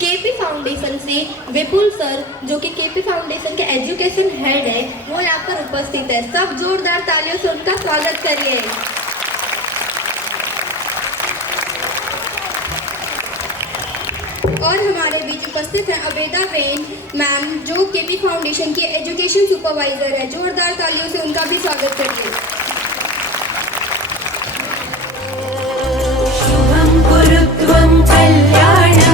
KP foundation से विपुल sir, जो कि केपी फाउंडेशन के एजुकेशन हेड है, वो यहाँ पर उपस्थित है। सब जोरदार तालियों से उनका स्वागत करिए। और हमारे बीच उपस्थित हैं अवेदा बेन मैम, जो केपी फाउंडेशन की एजुकेशन सुपरवाइजर है। जोरदार तालियों से उनका भी स्वागत करिए। शुभं कुरुत्वं कल्याणं